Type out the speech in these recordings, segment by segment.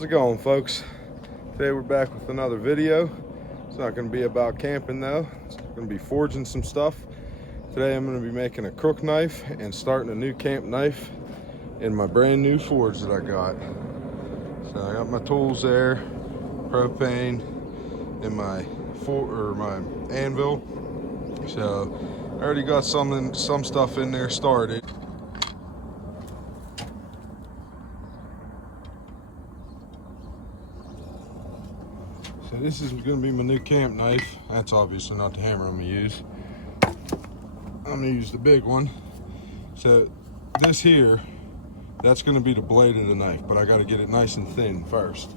How's it going, folks? Today we're back with another video. It's not going to be about camping though. It's going to be forging some stuff. Today I'm going to be making a crook knife and starting a new camp knife in my brand new forge that I got. So I got my tools there, propane, and my anvil. So I already got some stuff in there started. So this is going to be my new camp knife. That's obviously not the hammer I'm going to use. I'm going to use the big one. So this here, that's going to be the blade of the knife, but I got to get it nice and thin first.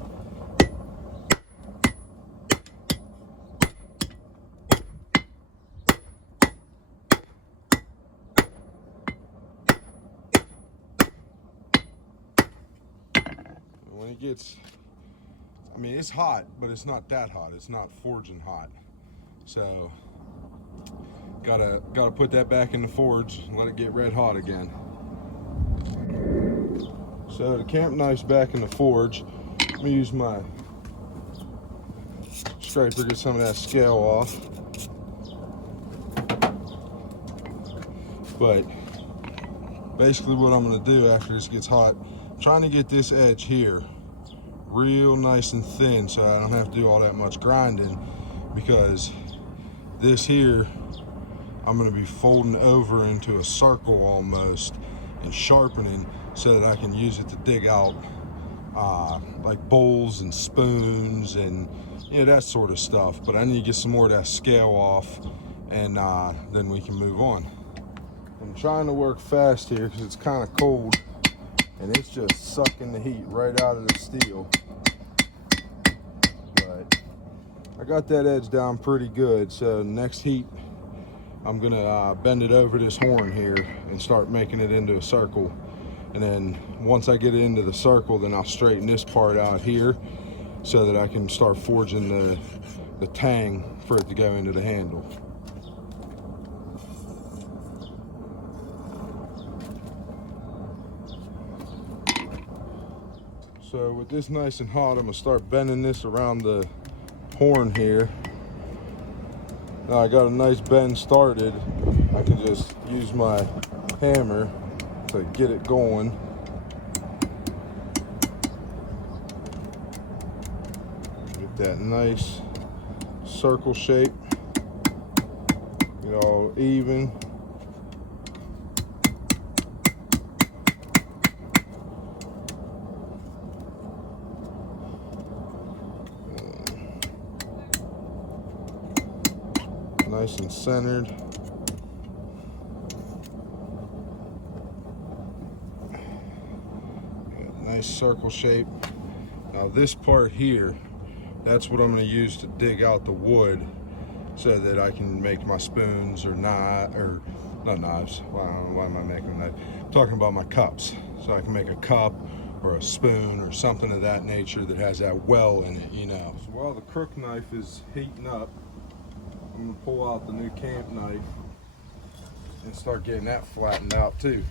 When it gets, I mean, it's hot, but it's not that hot. It's not forging hot. So gotta put that back in the forge and let it get red hot again. So the camp knife's back in the forge. Let me use my scraper, get some of that scale off. But basically what I'm gonna do after this gets hot, I'm trying to get this edge here real nice and thin so I don't have to do all that much grinding, because this here I'm going to be folding over into a circle almost and sharpening so that I can use it to dig out like bowls and spoons and that sort of stuff. But I need to get some more of that scale off, and then we can move on. I'm trying to work fast here because it's kind of cold and it's just sucking the heat right out of the steel. But I got that edge down pretty good. So next heat, I'm gonna bend it over this horn here and start making it into a circle. And then once I get it into the circle, then I'll straighten this part out here so that I can start forging the tang for it to go into the handle. So with this nice and hot, I'm gonna start bending this around the horn here. Now I got a nice bend started. I can just use my hammer to get it going. Get that nice circle shape, get all even. Nice and centered. Nice circle shape. Now this part here, that's what I'm going to use to dig out the wood so that I can make my spoons or not knives. Why am I making a knife? I'm talking about my cups. So I can make a cup or a spoon or something of that nature that has that well in it, So while the crook knife is heating up, I'm going to pull out the new camp knife and start getting that flattened out too.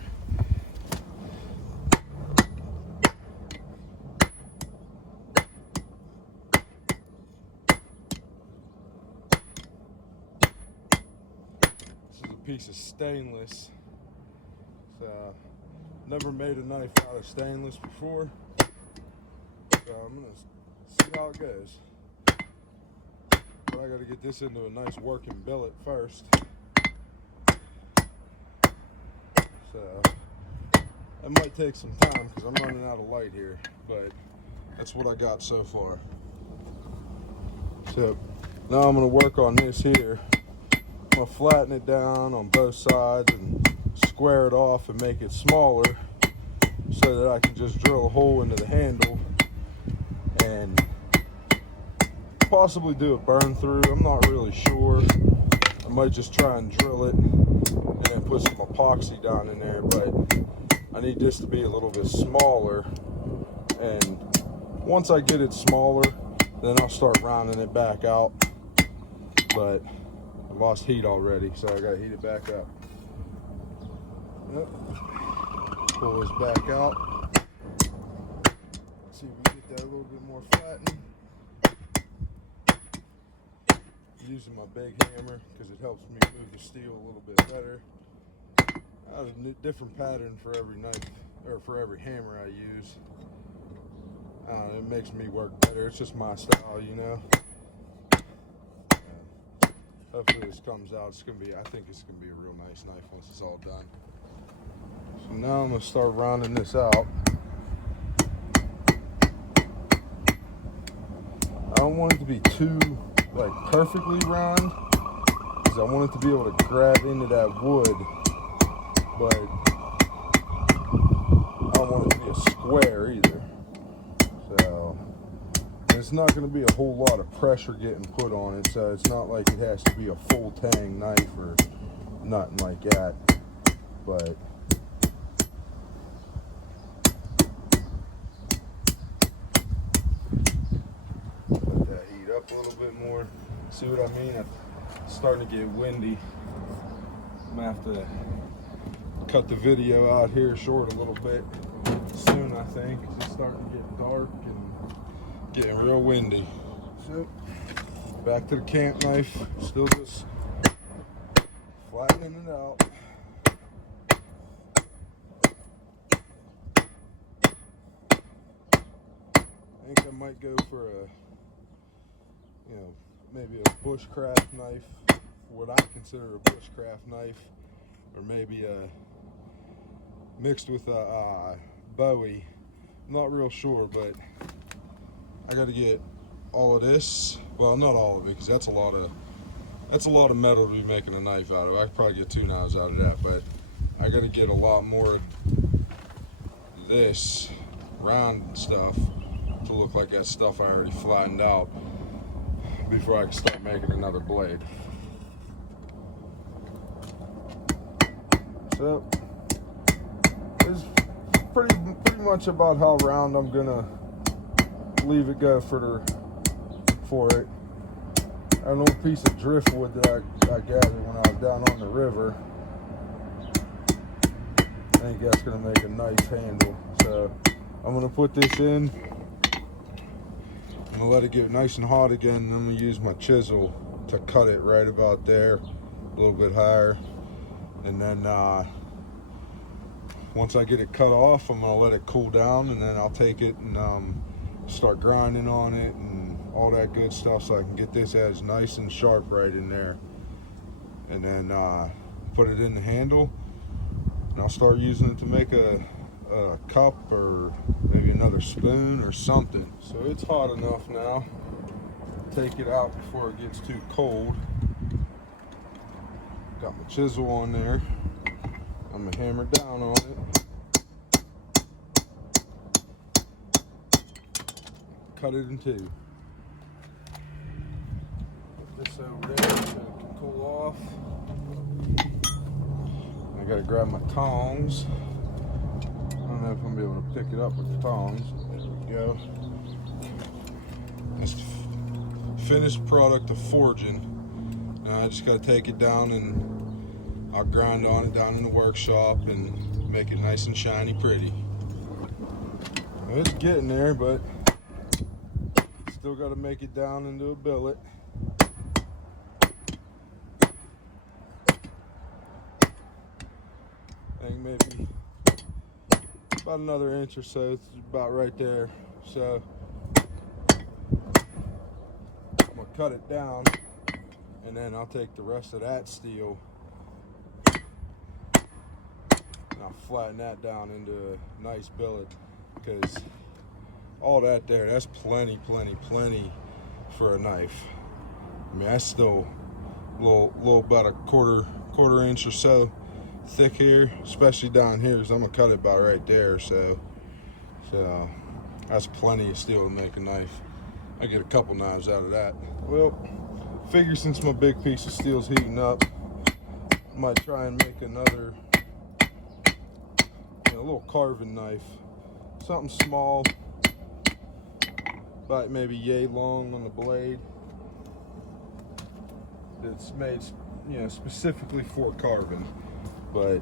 This is a piece of stainless. So never made a knife out of stainless before. So I'm going to see how it goes. I got to get this into a nice working billet first. So it might take some time because I'm running out of light here, but that's what I got so far. So now I'm going to work on this here. I'm going to flatten it down on both sides and square it off and make it smaller so that I can just drill a hole into the handle and possibly do a burn through. I'm not really sure. I might just try and drill it and then put some epoxy down in there, but I need this to be a little bit smaller, and once I get it smaller, then I'll start rounding it back out. But I lost heat already, so I gotta heat it back up. Yep. Pull this back out. See if we get that a little bit more flattened. Using my big hammer because it helps me move the steel a little bit better. I have a different pattern for every knife, or for every hammer I use. It makes me work better. It's just my style, you know. Hopefully this comes out. I think it's gonna be a real nice knife once it's all done. So now I'm gonna start rounding this out. I don't want it to be too perfectly round, because I want it to be able to grab into that wood, but I don't want it to be a square either. So it's not going to be a whole lot of pressure getting put on it, so it's not like it has to be a full tang knife or nothing like that. But let that heat up a little bit more. See what I mean? It's starting to get windy. I'm gonna have to cut the video out here short a little bit soon, I think, because it's starting to get dark and getting real windy. So back to the camp knife, still just flattening it out. I think I might go for maybe a bushcraft knife, what I consider a bushcraft knife, or maybe mixed with a Bowie. I'm not real sure, but I got to get all of this. Well, not all of it, because that's a lot of metal to be making a knife out of. I could probably get 2 knives out of that, but I got to get a lot more of this round stuff to look like that stuff I already flattened out before I can start making another blade. So it's pretty much about how round I'm gonna leave it go for it. I have a little piece of driftwood that I gathered when I was down on the river. I think that's gonna make a nice handle. So I'm gonna put this in. I'm gonna let it get nice and hot again, and I'm gonna use my chisel to cut it right about there, a little bit higher. And then once I get it cut off, I'm gonna let it cool down, and then I'll take it and start grinding on it and all that good stuff, so I can get this edge nice and sharp right in there. And then put it in the handle, and I'll start using it to make a cup or maybe another spoon or something. So it's hot enough now. Take it out before it gets too cold. Got my chisel on there. I'm gonna hammer down on it. Cut it in 2. Put this over there so it can cool off. I gotta grab my tongs. I don't know if I'm gonna be able to pick it up with the tongs. There we go. That's the finished product of forging. Now I just gotta take it down, and I'll grind on it down in the workshop and make it nice and shiny pretty. Well, it's getting there, but still gotta make it down into a billet. I think maybe about another inch or so. It's about right there. So I'm gonna cut it down, and then I'll take the rest of that steel and I'll flatten that down into a nice billet, because all that there, that's plenty for a knife. I mean, that's still a little about a quarter inch or so thick here, especially down here, so I'm gonna cut it about right there. So that's plenty of steel to make a knife. I get a couple knives out of that. Well, figure since my big piece of steel's heating up, I might try and make another, a little carving knife, something small, about maybe yay long on the blade. It's made, specifically for carving. But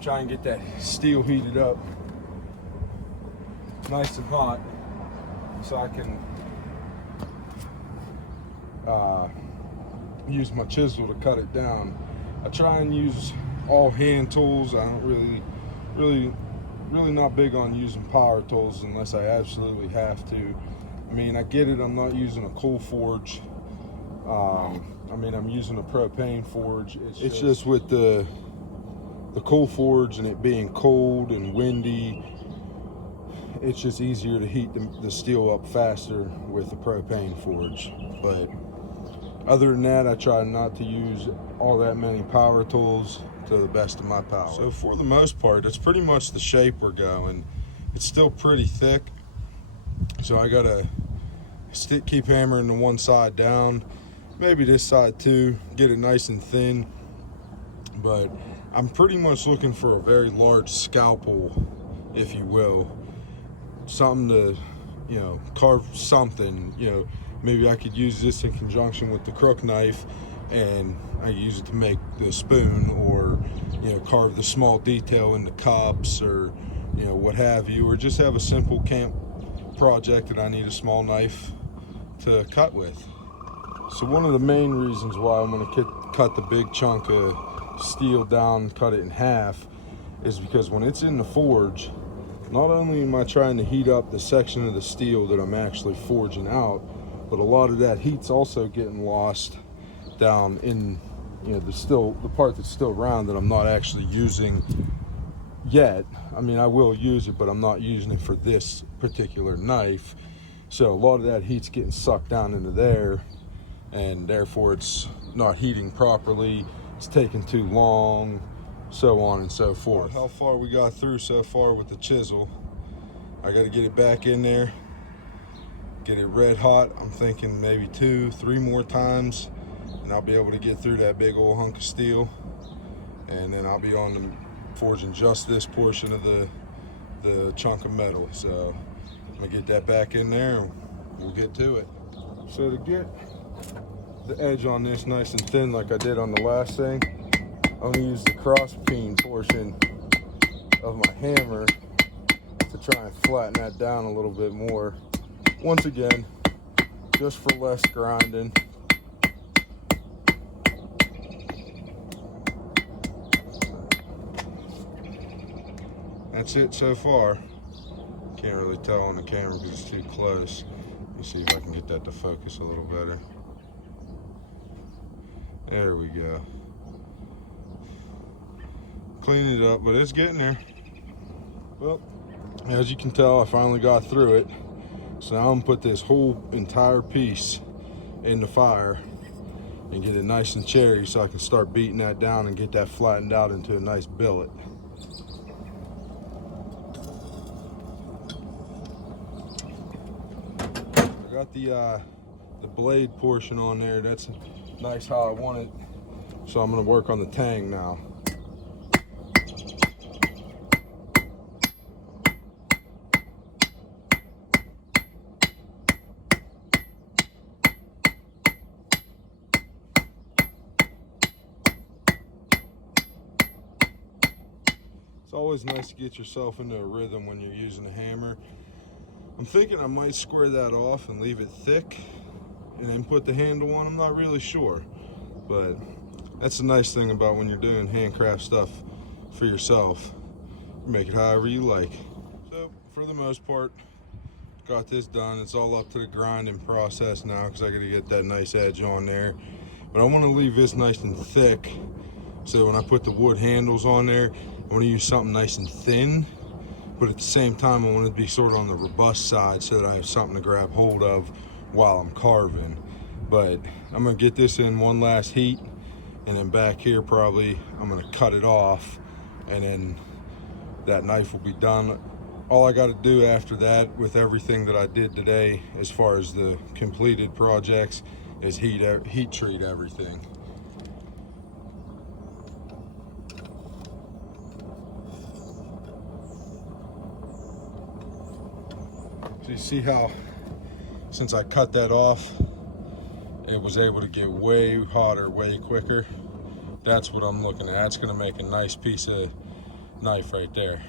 try and get that steel heated up. nice and hot so I can use my chisel to cut it down. I try and use all hand tools. I don't really not big on using power tools unless I absolutely have to. I mean, I get it, I'm not using a coal forge. I mean, I'm using a propane forge. It's just with the coal forge and it being cold and windy, it's just easier to heat the steel up faster with the propane forge. But other than that, I try not to use all that many power tools to the best of my power. So for the most part, it's pretty much the shape we're going. It's still pretty thick, so I gotta keep hammering the one side down, maybe this side too, get it nice and thin. But I'm pretty much looking for a very large scalpel, if you will, something to, you know, carve something. You know, maybe I could use this in conjunction with the crook knife, and I use it to make the spoon, or, you know, carve the small detail into cups, or, you know, what have you, or just have a simple camp project that I need a small knife to cut with. So one of the main reasons why I'm going to cut the big chunk of steel down, cut it in half, is because when it's in the forge, not only am I trying to heat up the section of the steel that I'm actually forging out, but a lot of that heat's also getting lost down in, you know, the part that's still round that I'm not actually using yet. I mean, I will use it, but I'm not using it for this particular knife. So a lot of that heat's getting sucked down into there, and therefore it's not heating properly, it's taking too long, so on and so forth. How far we got through so far with the chisel. I got to get it back in there, get it red hot. I'm thinking maybe 2-3 more times, and I'll be able to get through that big old hunk of steel, and then I'll be on the forging just this portion of the chunk of metal. So I'm gonna get that back in there and we'll get to it. So to get the edge on this nice and thin like I did on the last thing, I'm gonna use the cross peen portion of my hammer to try and flatten that down a little bit more. Once again, just for less grinding. That's it so far. Can't really tell on the camera because it's too close. Let me see if I can get that to focus a little better. There we go. Clean it up, but it's getting there. Well, as you can tell, I finally got through it. So now I'm gonna put this whole entire piece in the fire and get it nice and cherry so I can start beating that down and get that flattened out into a nice billet. I got the blade portion on there. That's nice how I want it. So I'm gonna work on the tang now. It's always nice to get yourself into a rhythm when you're using a hammer. I'm thinking I might square that off and leave it thick and then put the handle on. I'm not really sure, but that's the nice thing about when you're doing handcraft stuff for yourself. You make it however you like. So for the most part, got this done. It's all up to the grinding process now because I got to get that nice edge on there. But I want to leave this nice and thick, so when I put the wood handles on there, I want to use something nice and thin, but at the same time I want it to be sort of on the robust side so that I have something to grab hold of while I'm carving. But I'm going to get this in one last heat, and then back here probably I'm going to cut it off, and then that knife will be done. All I got to do after that with everything that I did today as far as the completed projects is heat treat everything. So you see how, since I cut that off, it was able to get way hotter, way quicker. That's what I'm looking at. That's gonna make a nice piece of knife right there.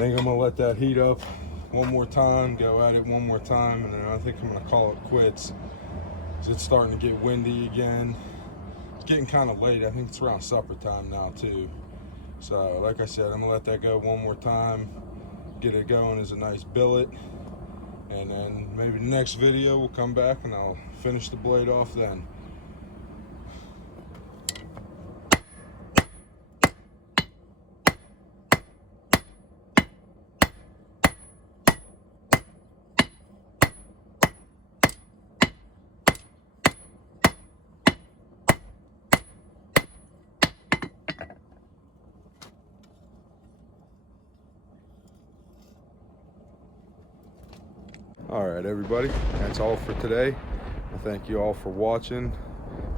think I'm gonna let that heat up one more time, go at it one more time, and then I think I'm gonna call it quits. So it's starting to get windy again. It's getting kind of late. I think it's around supper time now too. So like I said, I'm gonna let that go one more time, get it going as a nice billet, and then maybe the next video we'll come back and I'll finish the blade off then. All right, everybody, that's all for today. I thank you all for watching.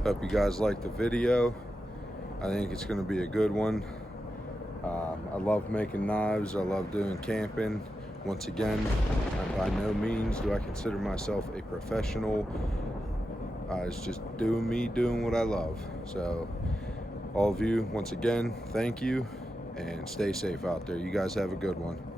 Hope you guys liked the video. I think it's going to be a good one. I love making knives. I love doing camping. Once again, by no means do I consider myself a professional. It's just doing what I love. So all of you, once again, thank you, and stay safe out there. You guys have a good one.